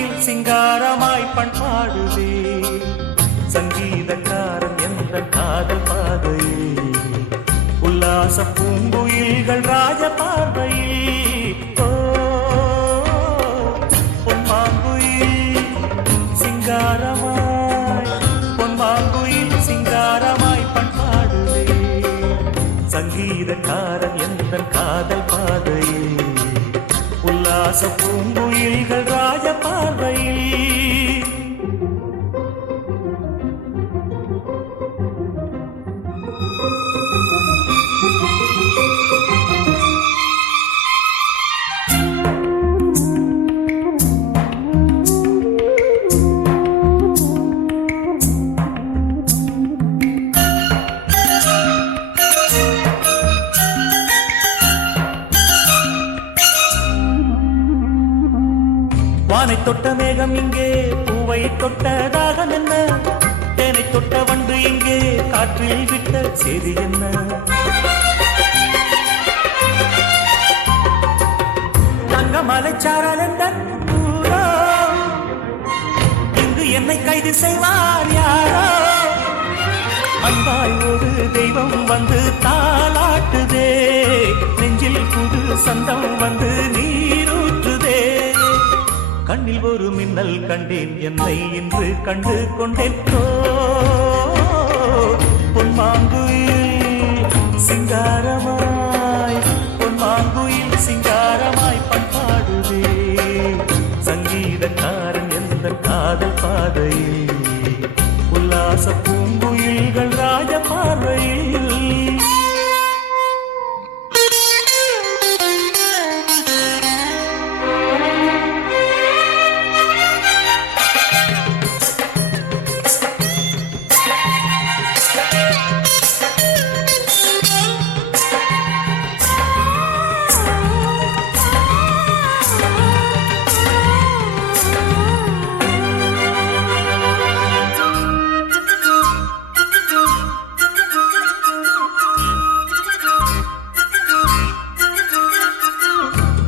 மாங்குயில் சிங்காரமாய் பண்பாடுதே சங்கீதக்காரன் என்ற காதல் பாதையில் உல்லாச பூங்குயில்கள் ராஜ பார்வையில் பொன்மாங்குயில் சிங்காரமாய் பொன்மாங்குயில் சிங்காரமாய் பண்பாடுதே சங்கீதக்காரன் என்ற காதல் பாதையில் உல்லாச பூங்குயில்கள் ராஜ பார்வையில் வானை தொட்ட மேகம் இங்கே பூவை தொட்டதாக என்ன தேனை தொட்ட வண்டு இங்கே காற்றில் விட்ட செய்தி என்ன தங்க மலைச்சாரல் என்ற ஊரோ இங்கு என்னை கைது செய்வார் யாரோ அன்பாய் ஒரு தெய்வம் வந்து தாளாட்டுதே நெஞ்சில் புது சந்தம் வந்து நீரூற்றுதே கண்ணில் ஒரு மின்னல் கண்டேன் என்னை இன்று கண்டு கொண்டேன் பொன்மாங்குயில் சிங்காரமாய் பொன்மாங்குயில் சிங்காரமாய் பண்பாடுதே சங்கீதக்காரன் எந்த காதல் பாதையில் உல்லாச பூங்குயில்கள் ராஜ பார்வையில்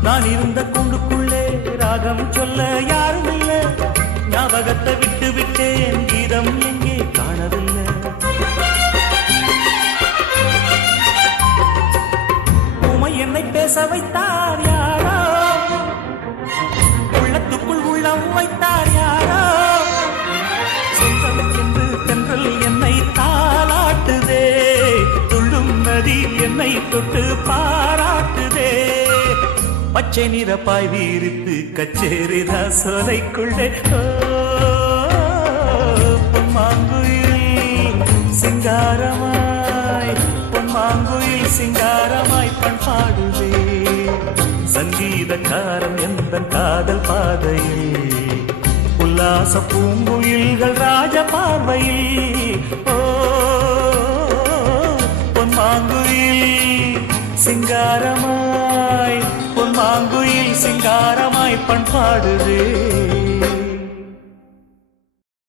நான் இருந்த கூண்டுக்குள்ளே ராகம் சொல்ல யாரும் இல்லை ஞாபகத்தை விட்டு விட்டேன் கீதம் எங்கே காணவில்லை உமை என்னை பேச வைத்தார் யாரோ உள்ளத்துக்குள் உள்ளம் வைத்தார் யாரோ சொந்தம் என்று தென்றல் என்னை தாளாட்டுதே துள்ளும் நதி என்னை தொட்டு பாராட்டுதே பச்சை நிற பாய் வீரித்து கச்சேரிதா சோலைக்குள்ளே பொன்மாங்குயில் சிங்காரமாய் பொன்மாங்குயில் சிங்காரமாய் பண்பாடுதே சங்கீதக்காரன் எந்த காதல் பாதையில் உல்லாச பூங்குயில்கள் ராஜ பார்வையில் பொன்மாங்குயில் சிங்காரமாய் பொன்மாங்குயில் சிங்காரமாய் பண்பாடுதே